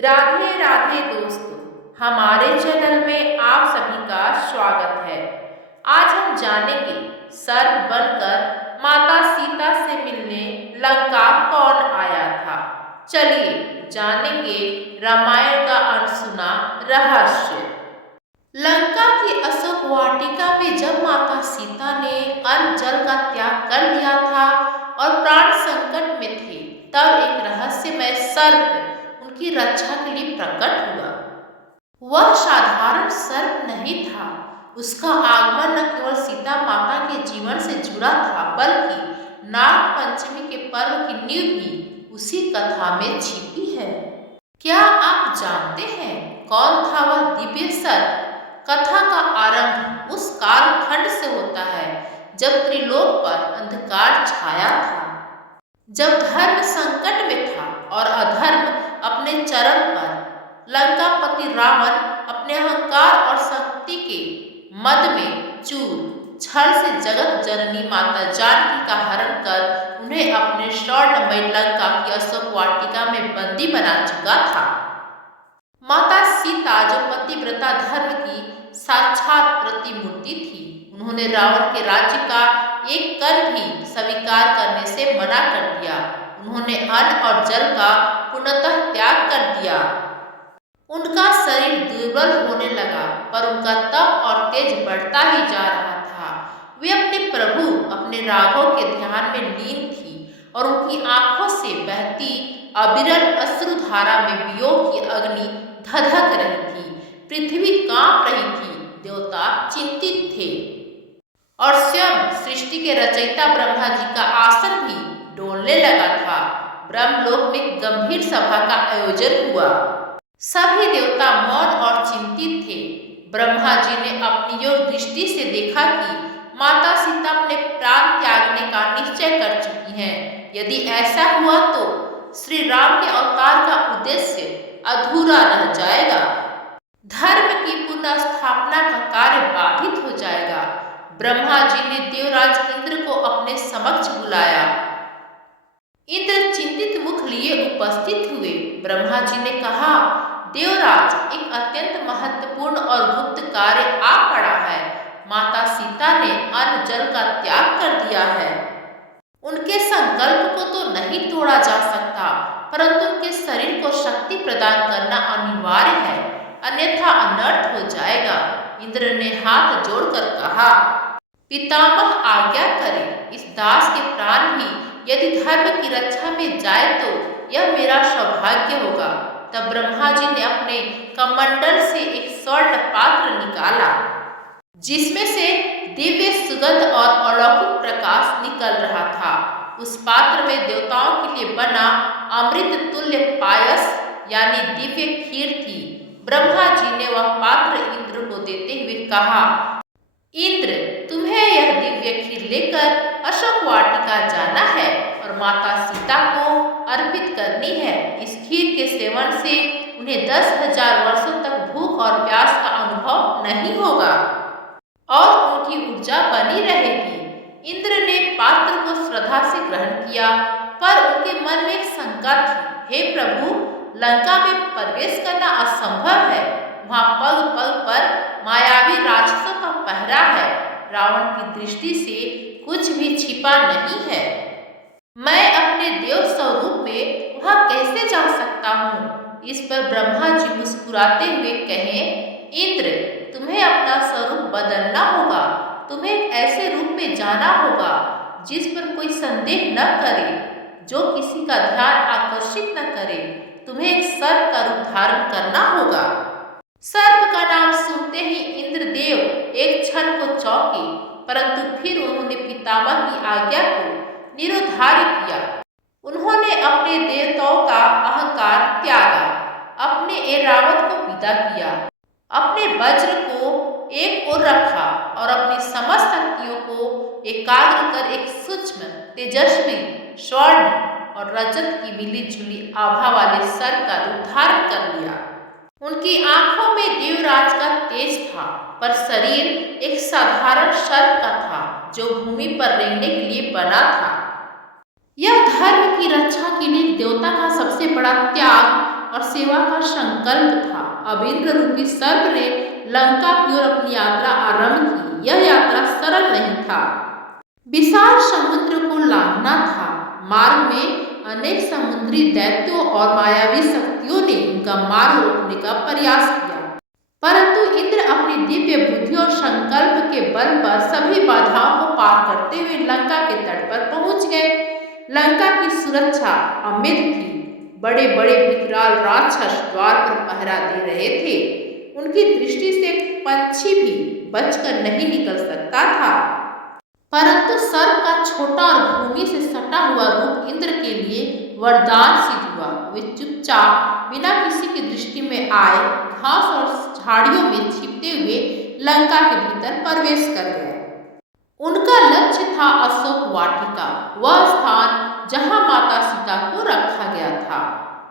राधे राधे दोस्तों, हमारे चैनल में आप सभी का स्वागत है। आज हम जानेंगे सर्प बनकर माता सीता से मिलने लंका कौन आया था। चलिए जानेंगे रामायण का अनसुना रहस्य। लंका की अशोक वाटिका में जब माता सीता ने अन्न जल का त्याग कर दिया था और प्राण संकट में थे, तब एक रहस्यमय सर्प उनकी रक्षा के लिए प्रकट हुआ। वह साधारण सर्प नहीं था। उसका आगमन न केवल सीता माता के जीवन से जुड़ा था, बल्कि नाग पंचमी के पर्व की नींव भी उसी कथा में छिपी है। क्या आप जानते हैं कौन था वह दिव्य सर्प? कथा का आरंभ उस कालखंड से होता है जब त्रिलोक पर अंधकार छाया था, जब धर्म संकट में था और अधर्म अपने चरम पर। लंकापति रावण अपने अहंकार और शक्ति के मद में चूर छल से जगत जननी माता जानकी का हरण कर उन्हें अपने स्वर्णमय लंका की अशोक वाटिका में बंदी बना चुका था। माता सीता जो पतिव्रता धर्म की साक्षात प्रतिमूर्ति थी, उन्होंने रावण के राज्य का एक कण भी स्वीकार करने से मना कर दिया। उन्होंने अन्न और जल का पूर्णतः त्याग कर दिया। उनका शरीर दुर्बल होने लगा, पर उनका तप और तेज बढ़ता ही जा रहा था। वे अपने प्रभु, अपने राघव के ध्यान में लीन थी और उनकी आंखों से बहती अविरल अश्रुधारा में वियोग की अग्नि धधक रही थी। पृथ्वी कांप रही थी, देवता चिंतित थे और स्वयं सृष्टि के रचयिता ब्रह्मा जी का आसन भी डोलने लगा था। ब्रह्मलोक में गंभीर सभा का आयोजन हुआ। सभी देवता मौन और चिंतित थे। ब्रह्मा जी ने अपनी योग दृष्टि से देखा कि माता सीता अपने प्राण त्यागने का निश्चय कर चुकी हैं। यदि ऐसा हुआ तो श्री राम के अवतार का उद्देश्य अधूरा रह जाएगा। धर्म की पुनः स्थापना का कार्य बाधित हो जाएगा। ब्रह्मा जी ने देवराज इंद्र को अपने समक्ष बुलाया। इंद्र चिंतित मुख लिए उपस्थित हुए। ब्रह्मा जी ने कहा, देवराज, एक अत्यंत महत्वपूर्ण और गुप्त कार्य आ पड़ा है। माता सीता ने अन्न जल का त्याग कर दिया है। उनके संकल्प को तो नहीं तोड़ा जा सकता, परंतु उनके शरीर को शक्ति प्रदान करना अनिवार्य है, अन्यथा अनर्थ हो जाएगा। इंद्र ने हाथ जोड़कर कहा, पितामह आज्ञा करें। इस दास के प्राण भी यदि धर्म की रक्षा में जाए तो यह मेरा सौभाग्य होगा। तब ब्रह्मा जी ने अपने कमंडल से एक स्वर्ण पात्र निकाला, जिसमें से दिव्य सुगंध और अलौकिक प्रकाश निकल रहा था। उस पात्र में देवताओं के लिए बना अमृत तुल्य पायस यानी दिव्य खीर थी। ब्रह्मा जी ने वह पात्र इंद्र को देते हुए कहा, इंद्र, तुम्हें यह दिव्य खीर लेकर अशोक वाटिका जाना है और माता सीता को अर्पित करनी है। इस खीर के सेवन से उन्हें 10,000 वर्षों तक भूख और प्यास का अनुभव नहीं होगा और उनकी ऊर्जा बनी रहेगी। इंद्र ने पात्र को श्रद्धा से ग्रहण किया, पर उनके मन में एक शंका थी। हे प्रभु, लंका में प्रवेश करना असंभव है। वहां पग पग पर मायावी राक्षसों का पहरा है। रावण की दृष्टि से कुछ भी छिपा नहीं है। मैं अपने देव स्वरूप में वहां कैसे जा सकता हूँ? इस पर ब्रह्मा जी मुस्कुराते हुए कहे, इंद्र, तुम्हें अपना स्वरूप बदलना होगा। तुम्हें एक ऐसे रूप में जाना होगा जिस पर कोई संदेह न करे, जो किसी का ध्यान आकर्षित न करे। तुम्हें एक सर्प का रूप धारण करना होगा। सर्प का नाम सुनते ही इंद्रदेव एक क्षण को चौंके, परंतु फिर उन्होंने पितामह की आज्ञा को निरुद्धारित किया। उन्होंने अपने देवताओं का अहंकार त्यागा, अपने ऐरावत को विदा किया, अपने वज्र को एक ओर रखा और अपनी समस्त शक्तियों को एकाग्र कर एक सूक्ष्म, तेजस्वी, स्वर्ण और रजत की मिली जुली आभा वाले सर्प का रूप धारण कर लिया। उनकी आंखों में देवराज का तेज था, पर शरीर एक साधारण सर्प का था जो भूमि पर रेंगने के लिए बना था। यह धर्म की रक्षा के लिए देवता का सबसे बड़ा त्याग और सेवा का संकल्प था। अब इंद्र रूपी सर्प ने लंका की ओर अपनी यात्रा आरंभ की। यह यात्रा सरल नहीं था। विशाल समुद्र को लांघना था। मार्ग में अनेक समुद्री दैत्यों और मायावी शक्तियों ने उनका मार्ग रोकने का प्रयास किया, परंतु इंद्र अपनी दिव्य बुद्धि और संकल्प के बल पर सभी बाधाओं को पार करते हुए लंका के तट पर पहुंच गए। लंका की सुरक्षा अमित थी। बड़े बड़े विकराल राक्षस द्वार पर पहरा दे रहे थे। उनकी दृष्टि से पंछी भी बचकर नहीं निकल सकता था, परंतु सर्प का छोटा और भूमि से सटा हुआ रूप इंद्र के लिए वरदान सिद्ध हुआ। वे चुपचाप बिना किसी की दृष्टि में आए घास और झाड़ियों में छिपते हुए लंका के भीतर प्रवेश कर गए। उनका लक्ष्य था अशोक वाटिका, वह स्थान जहां माता सीता को रखा गया था।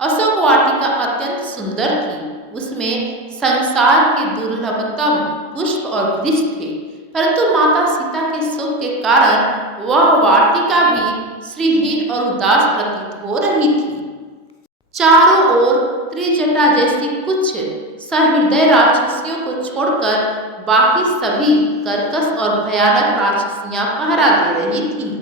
अशोक वाटिका अत्यंत सुंदर थी। उसमें संसार के दुर्लभतम पुष्प और वृक्ष थे, परंतु माता सीता के शोक के कारण वह वाटिका भी श्रीहीन और उदास प्रतीत हो रही थी। चारों ओर त्रिजटा जैसी कुछ सहृदय राक्षसियों को छोड़कर बाकी सभी कर्कश और भयानक राक्षसियां पहरा दे रही थीं,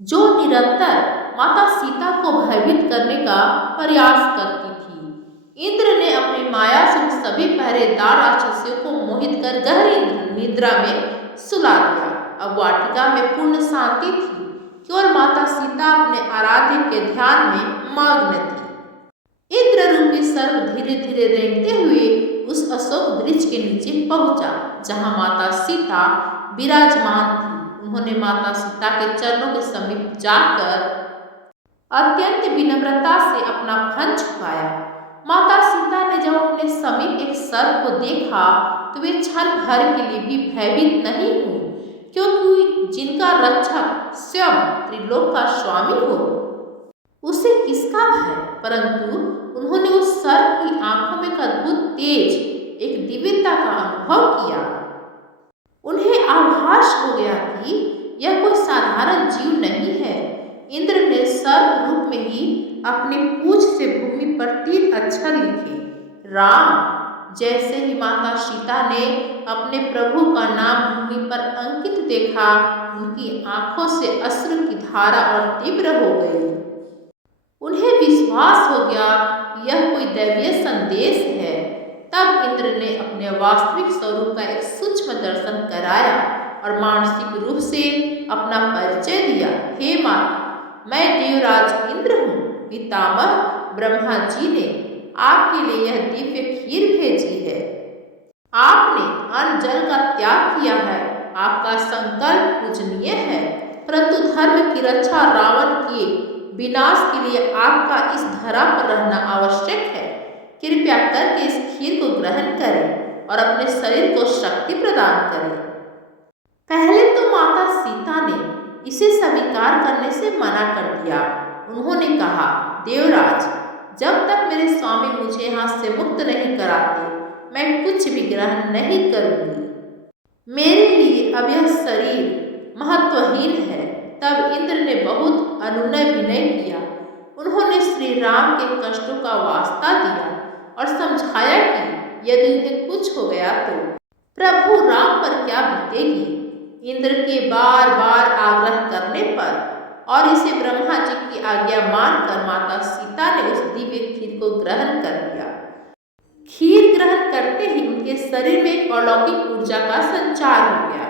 जो निरंतर माता सीता को भयभीत करने का प्रयास करती थी। इंद्र ने अपनी माया से उन सभी पहरेदार राक्षसियों को मोहित कर गहरी निद्रा में सुला दिया। अब वाटिका में पूर्ण शांति थी। केवल माता सीता अपने आराध्य के ध्यान में मग्न थी। इंद्र रूपी सर्प धीरे धीरे रेंगते हुए उस अशोक वृक्ष के नीचे पहुंचा, जहां माता सीता विराजमान थी। उन्होंने माता सीता के चरणों के समीप जाकर अत्यंत विनम्रता से अपना फन छुपाया। माता सीता ने जब अपने समीप एक सर्प को देखा तो वे क्षण भर के लिए भी भयभीत नहीं हुई, क्योंकि जिनका रक्षक स्वयं त्रिलोक का स्वामी हो, उसे किसका भय। परंतु उन्होंने उस सर्प की आंखों में एक अद्भुत तेज, एक दिव्यता का अनुभव किया। उन्हें आभास हो गया कि यह कोई साधारण जीव नहीं है। इंद्र ने सर्प रूप में ही अपनी पूंछ से भूमि पर 3 अक्षर लिखे, राम। जैसे ही माता सीता ने अपने प्रभु का नाम भूमि पर अंकित देखा, उनकी आंखों से अश्रु की धारा और तीव्र हो गई। उन्हें विश्वास हो गया कि यह कोई दैवीय संदेश है। तब इंद्र ने अपने वास्तविक स्वरूप का एक सूक्ष्म दर्शन कराया और मानसिक रूप से अपना परिचय दिया। हे माता, मैं देवराज इंद्र हूँ। पितामह ब्रह्मा जी ने आपके लिए यह दिव्य खीर भेजी है। आपने अन्न जल का त्याग किया है। आपका संकल्प पूजनीय है, परंतु धर्म की रक्षा रावण के विनाश के लिए आपका इस धरा पर रहना आवश्यक है। कृपया करके इस खीर को ग्रहण करें और अपने शरीर को शक्ति प्रदान करें। पहले तो माता सीता ने इसे स्वीकार करने से मना कर दिया। उन्होंने कहा, देवराज, जब तक मेरे स्वामी मुझे यहाँ से मुक्त नहीं कराते, मैं कुछ भी ग्रहण नहीं करूंगी। मेरे लिए अब यह शरीर महत्वहीन है। तब इंद्र ने बहुत अनुनय विनय किया। उन्होंने श्री राम के कष्टों का वास्ता दिया और समझाया कि यदि उन्हें कुछ हो गया तो प्रभु राम पर क्या बीतेगी। इंद्र के बार बार आग्रह करने पर और इसे ब्रह्मा जी की आज्ञा मानकर माता सीता ने उस दिव्य खीर को ग्रहण कर लिया। खीर ग्रहण करते ही उनके शरीर में एक अलौकिक ऊर्जा का संचार हो गया।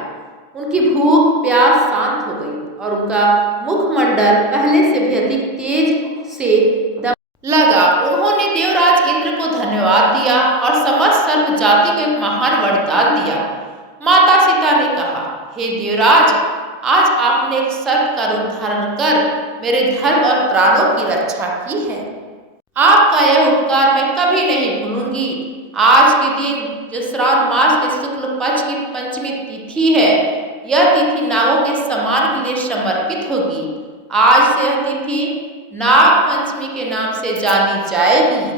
उनकी भूख प्यास शांत हो गई और उनका मुखमंडल पहले से भी अधिक तेज से लगा। उन्होंने देवराज इंद्र को धन्यवाद दिया और समस्त सर्प जाति को एक महान वरदान दिया। माता सीता ने कहा, हे देवराज, आज आपने एक सर्प का रूप धारण कर मेरे धर्म और प्राणों की रक्षा की है। आपका यह उपकार मैं कभी नहीं भूलूंगी। आज के दिन जो श्रावण मास के शुक्ल पक्ष की पंचमी तिथि है, यह तिथि नागों के सम्मान के लिए समर्पित होगी। आज से यह तिथि नाग पंचमी के नाम से जानी जाएगी।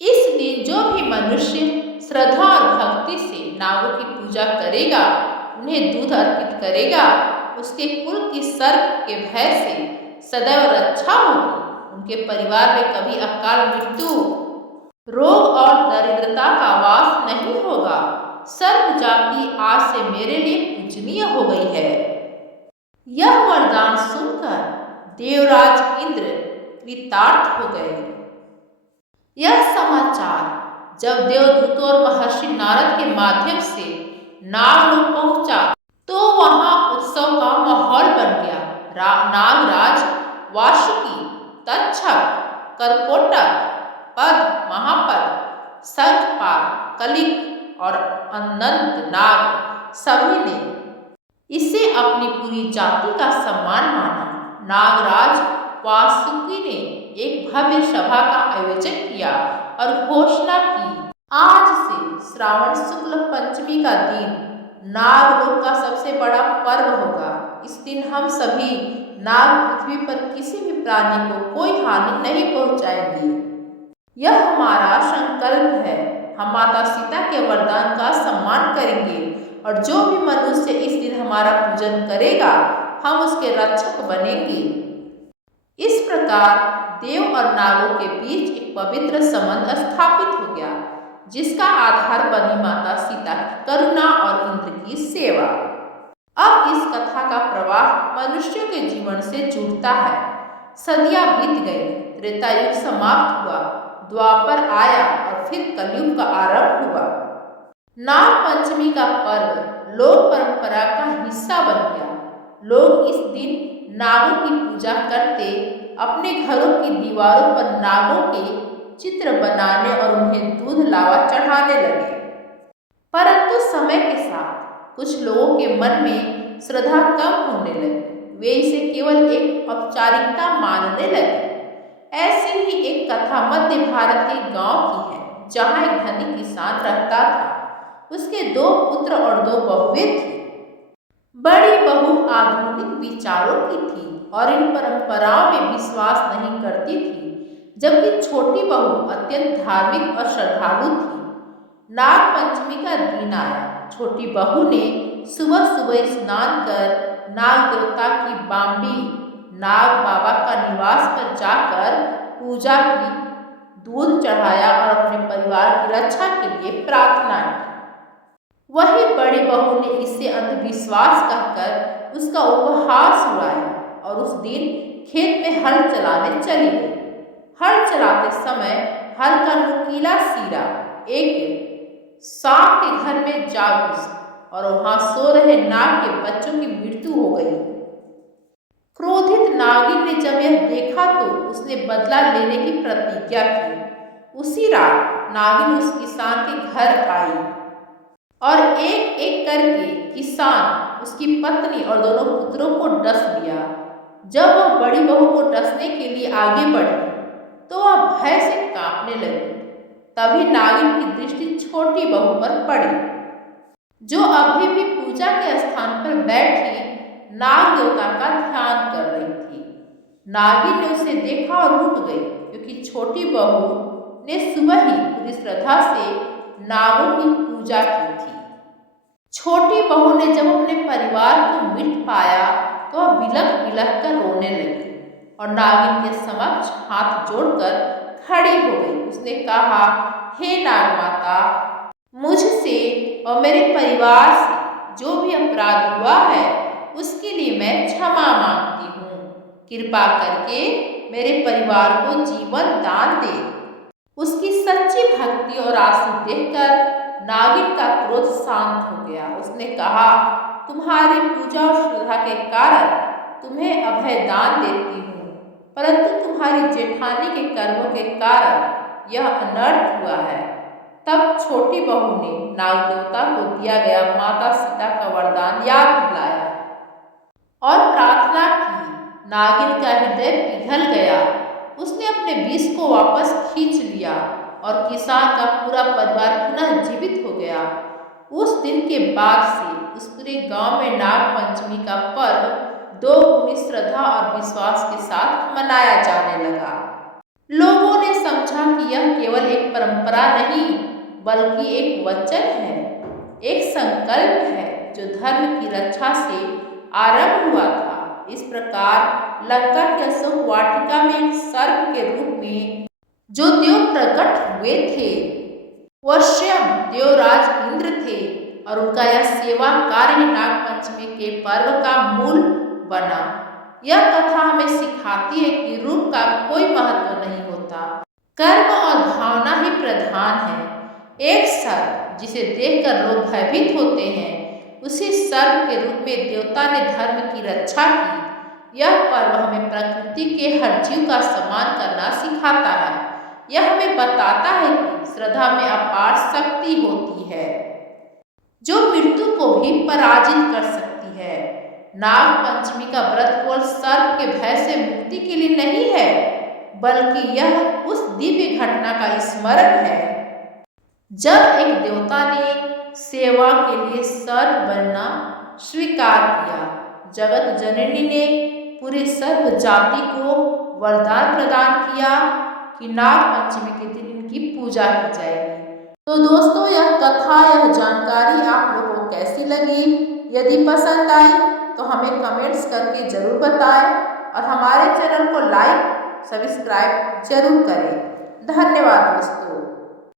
इस दिन जो भी मनुष्य श्रद्धा और भक्ति से नागों की पूजा करेगा, उन्हें दूध अर्पित करेगा, उसके कुल की सर्प के भय से सदैव रक्षा होगी। उनके परिवार में कभी अकाल मृत्यु, रोग और दरिद्रता का वास नहीं होगा। सर्व जाति आज से मेरे लिए पूजनीय हो गई है। यह वरदान सुनकर देवराज इंद्र कृतार्थ हो गए। यह समाचार जब देवदूतों और महर्षि नारद के माध्यम से नागलोक पहुंचा तो वहां उत्सव का माहौल बन गया। नागराज वासुकी, तक्षक, करकोटक, पद, महापद, शंखपाल, कलिक और अनंत नाग सभी ने इसे अपनी पूरी जाति का सम्मान माना। नागराज वासुकी ने एक भव्य सभा का आयोजन किया और घोषणा की, आज से श्रावण शुक्ल पंचमी का दिन नागलोक का सबसे बड़ा पर्व होगा। इस दिन हम सभी नाग पृथ्वी पर किसी भी प्राणी को कोई हानि नहीं पहुंचाएंगे। यह हमारा संकल्प है। हम माता सीता के वरदान का सम्मान करेंगे और जो भी मनुष्य इस दिन हमारा पूजन करेगा हम उसके रक्षक बनेंगे। इस प्रकार देव और नागों के बीच एक पवित्र संबंध स्थापित हो गया, जिसका आधार बनी माता सीता की करुणा और इंद्र की सेवा। अब इस कथा का प्रवाह मनुष्यों के जीवन से जुड़ता है। सदियां बीत गई, त्रेता युग समाप्त हुआ, द्वापर आया और फिर कलयुग का आरंभ हुआ। नाग पंचमी का पर्व लोक परंपरा का हिस्सा बन गया। लोग इस दिन नागों की पूजा करते, अपने घरों की दीवारों पर नागों के चित्र बनाने और उन्हें दूध लावा चढ़ाने लगे। परंतु समय के साथ कुछ लोगों के मन में श्रद्धा कम होने लगी। वे इसे केवल एक औपचारिकता मानने लगे। ऐसी ही एक कथा मध्य भारत के गांव की है, जहां एक धनी किसान रहता था। उसके 2 पुत्र और 2 बहुएं थी। बड़ी बहू आधुनिक विचारों की थी और इन परंपराओं में विश्वास नहीं करती थी, जबकि छोटी बहू अत्यंत धार्मिक और श्रद्धालु थी। नाग पंचमी का दिन आया। छोटी बहू ने सुबह सुबह स्नान कर नाग देवता की बाम्बी नाग बाबा का निवास पर जाकर पूजा की, दूध चढ़ाया और अपने परिवार की रक्षा के लिए प्रार्थना की। वही बड़ी बहू ने इसे अंधविश्वास कहकर उसका उपहास उड़ाया और उस दिन खेत में हल चलाने चली गई। हल चलाते समय हल का नुकीला सिरा एक सांप के घर में जा घुसा और वहां सो रहे नाग के बच्चों की मृत्यु हो गई। क्रोधित नागिन ने जब यह देखा तो उसने बदला लेने की प्रतिज्ञा की। उसी रात नागिन उस किसान के घर आई और एक एक करके किसान, उसकी पत्नी और दोनों पुत्रों को डस लिया। जब वह बड़ी बहू को डसने के लिए आगे बढ़ी तो वह भय से कांपने लगी। तभी नागिन की दृष्टि छोटी बहू पर पड़ी, जो अभी भी पूजा के स्थान पर बैठी नाग देवता का ध्यान कर रही थी। नागिन ने उसे देखा और रुक गई, क्योंकि छोटी बहू ने सुबह ही पूरी श्रद्धा से नागों की पूजा की थी। छोटी बहू ने जब अपने परिवार को मिट पाया तो वह बिलख बिलख कर रोने लगी और नागिन के समक्ष हाथ जोड़कर खड़ी हो गई। उसने कहा, हे नाग माता, मुझसे और मेरे परिवार से जो भी अपराध हुआ है उसके लिए मैं क्षमा मांगती हूँ। कृपा करके मेरे परिवार को जीवन दान दे। उसकी सच्ची भक्ति और आंसू देखकर नागिन का क्रोध शांत हो गया। उसने कहा, तुम्हारी पूजा और श्रद्धा के कारण तुम्हें अभय दान देती हूँ, परंतु तुम्हारी जेठानी के कर्मों के कारण यह अनर्थ हुआ है। तब छोटी बहू ने नाग देवता को दिया गया माता सीता का वरदान याद दिलाया और प्रार्थना की। नागिन का हृदय पिघल गया। उसने अपने विष को वापस खींच लिया और किसान का पूरा परिवार पुनः जीवित हो गया। उस दिन के बाद से उस पूरे गांव में नाग पंचमी का पर्व दोगुनी श्रद्धा और विश्वास के साथ मनाया जाने लगा। लोगों ने समझा कि यह केवल एक परंपरा नहीं, बल्कि एक वचन है, एक संकल्प है जो धर्म की रक्षा से आरंभ हुआ था इस प्रकार लंका की अशोक वाटिका में एक सर्प के रूप में जो देव प्रकट हुए थे वह स्वयं देवराज इंद्र थे और उनका यह सेवा कार्य नाग पंचमी के पर्व का मूल बना। यह कथा हमें सिखाती है कि रूप का कोई महत्व नहीं होता, कर्म और भावना ही प्रधान है। एक सर्प जिसे देखकर लोग भयभीत होते हैं, उसी सर्प के रूप में देवता ने धर्म की रक्षा की। यह पर्व हमें प्रकृति के हर जीव का सम्मान करना सिखाता है। यह हमें बताता है कि श्रद्धा में अपार शक्ति होती है जो मृत्यु को भी पराजित कर सकती है। नाग पंचमी का व्रत केवल सर्प के भय से मुक्ति के लिए नहीं है, बल्कि यह उस दिव्य घटना का स्मरण है जब एक देवता ने सेवा के लिए सर्प बनना स्वीकार किया। जगत जननी ने पूरी सर्प जाति को वरदान प्रदान किया कि नाग पंचमी के दिन इनकी पूजा की जाएगी। तो दोस्तों, यह कथा, यह जानकारी आप लोगों को कैसी लगी? यदि पसंद आई तो हमें कमेंट्स करके जरूर बताएं और हमारे चैनल को लाइक सब्सक्राइब जरूर करें। धन्यवाद दोस्तों।